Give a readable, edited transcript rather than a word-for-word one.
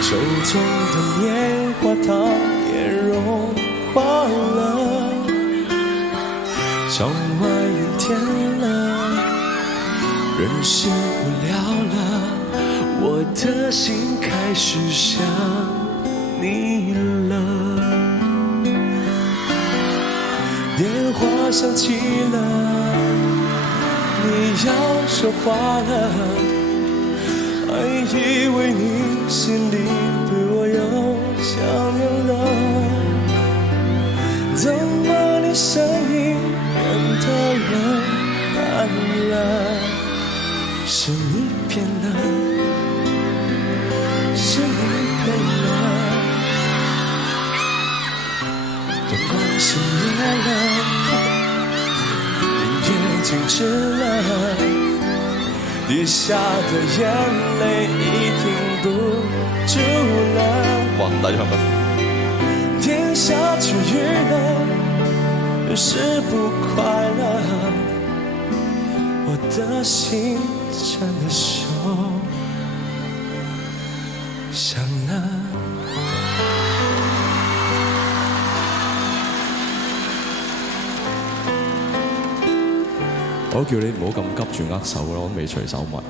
手中的棉花糖也融化了，窗外阴天了，人是无聊了，我的心开始想你了。电话响起了，你要说话了，还以为你心里对我有想念了，怎么你声音变得冷淡了？是你变了，是你变了，灯光熄灭了，音乐静止了，滴下的眼泪已停不住了。哇，大家好吗？天下起雨了，是不快乐，我的心真的受伤了。我叫你唔好咁急住握手啦，我都未隨手問。